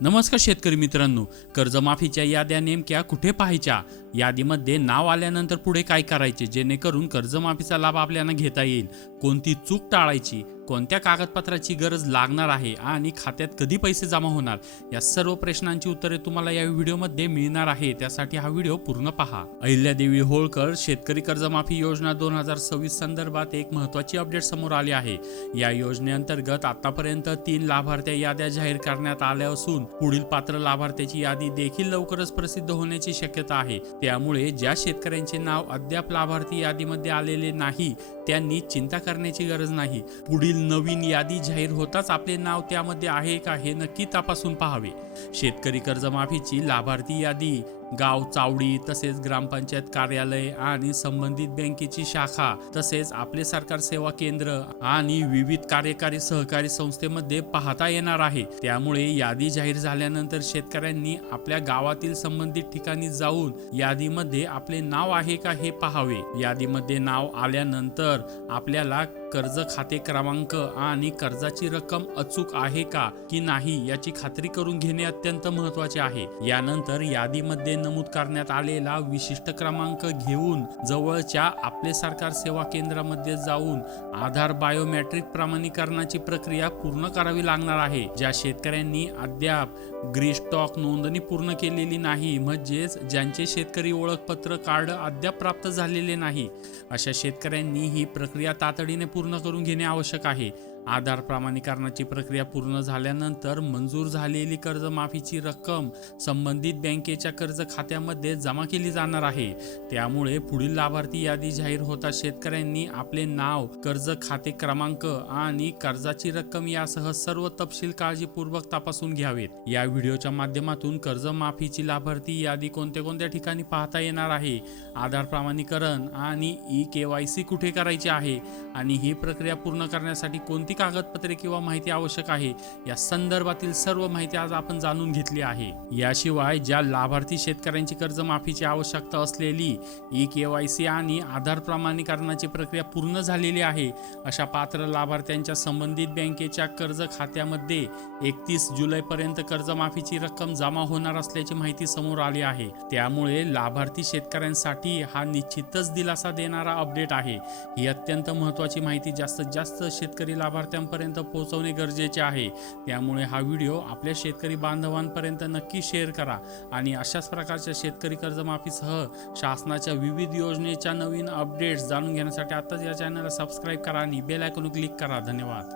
नमस्कार शेतकरी मित्रांनो, कर्जमाफीच्या याद्या नेमक्या कुठे पाहायच्या? यादीमध्ये नाव आल्यानंतर पुढे काय करायचे जेणेकरून कर्जमाफीचा लाभ आपल्याला घेता येईल? कोणती चूक टाळायची? कोणत्या कागदपत्राची गरज लागणार आहे आणि खात्यात कधी पैसे जमा होणार? या सर्व प्रश्नांची उत्तरे तुम्हाला या व्हिडिओमध्ये मिळणार आहे. त्यासाठी हा व्हिडिओ पूर्ण पहा. अहिल्यादेवी होळकर शेतकरी कर्जमाफी योजना 2026 संदर्भात एक महत्त्वाची अपडेट समोर आली आहे. या योजनेअंतर्गत आतापर्यंत 3 लाभार्थ्या याद्या जाहीर करण्यात आल्या असून पुढील पात्र लाभार्थ्याची यादी देखील लवकरच प्रसिद्ध होण्याची शक्यता आहे. त्यामुळे ज्या शेतकऱ्यांचे नाव अद्याप लाभार्थी यादीमध्ये आलेले नाही त्यांनी चिंता करण्याची गरज नाही. पुढील नवीन यादी जाहीर होताच आपले नाव त्यामध्ये आहे का हे नक्की तपासून पाहावे. शेतकरी कर्जमाफीची लाभार्थी यादी गाव, चावडी तसेच ग्रामपंचायत कार्यालय आणि संबंधित बँकेची शाखा तसेच आपले सरकार सेवा केंद्र आणि विविध कार्यकारी सहकारी संस्थेमध्ये पाहता येणार आहे. त्यामुळे यादी जाहीर झाल्यानंतर शेतकऱ्यांनी आपल्या गावातील संबंधित ठिकाणी जाऊन यादीमध्ये आपले नाव आहे का हे पाहावे. यादीमध्ये नाव आल्यानंतर आपल्याला कर्ज खाते क्रमांक आणि कर्जाची रक्कम अचूक आहे का की नाही याची खात्री करून घेणे अत्यंत महत्त्वाचे आहे. यानंतर यादीमध्ये नमूद करण्यात आलेला विशिष्ट क्रमांक घेऊन जवळच्या आपले सरकार सेवा केंद्रामध्ये जाऊन आधार बायोमेट्रिक प्रमाणीकरणाची प्रक्रिया पूर्ण करावी लागणार आहे. ज्या शेतकऱ्यांनी अद्याप ग्री स्टॉक नोंदणी पूर्ण केलेली नाही, म्हणजेच ज्यांचे शेतकरी ओळखपत्र कार्ड अद्याप प्राप्त झालेले नाही, अशा शेतकऱ्यांनी ही प्रक्रिया तातडीने पूर्ण करून घेणे आवश्यक आहे. आधार प्रमाणीकरणाची प्रक्रिया पूर्ण झाल्यानंतर मंजूर झालेली कर्जमाफीची रक्कम संबंधित बँकेच्या कर्ज खात्यामध्ये जमा केली जाणार आहे. त्यामुळे पुढील लाभार्थी यादी जाहीर होताच शेतकऱ्यांनी आपले नाव, कर्ज खाते क्रमांक आणि कर्जाची रक्कम यासह सर्व तपशील काळजीपूर्वक तपासून घ्यावेत. या व्हिडिओच्या माध्यमातून कर्जमाफीची लाभार्थी यादी कोणत्या कोणत्या ठिकाणी पाहता येणार आहे, आधार प्रमाणीकरण आणि ई-KYC कुठे करायचे आहे आणि ही प्रक्रिया पूर्ण करण्यासाठी कोणती कागदपत्रे किंवा माहिती आवश्यक आहे या संदर्भातील सर्व माहिती आज आपण जाणून घेतली आहे. याशिवाय ज्या लाभार्थी शेतकऱ्यांची कर्जमाफीची आवश्यकता असलेली ई-KYC आणि आधार प्रमाणीकरणाची प्रक्रिया पूर्ण झालेली आहे अशा पात्र लाभार्थ्यांच्या संबंधित बँकेच्या कर्ज खात्यामध्ये 31 जुलैपर्यंत कर्जमाफीची रक्कम जमा होणार असल्याची माहिती समोर आली आहे. त्यामुळे लाभार्थी शेतकऱ्यांसाठी हा निश्चितच दिलासा देणारा अपडेट आहे. ही अत्यंत महत्त्वाची माहिती जास्तीत जास्त शेतकरी लाभार्थ्यांपर्यंत पोहोचवणे गरजेचे आहे. त्यामुळे हा व्हिडिओ आपल्या शेतकरी बांधवांपर्यंत नक्की शेअर करा आणि अशाच प्रकारच्या शेतकरी कर्जमाफीसह शासनाच्या विविध योजनेच्या नवीन अपडेट्स जाणून घेण्यासाठी आताच या चॅनलला सबस्क्राईब करा आणि बेल आयकॉन क्लिक करा. धन्यवाद.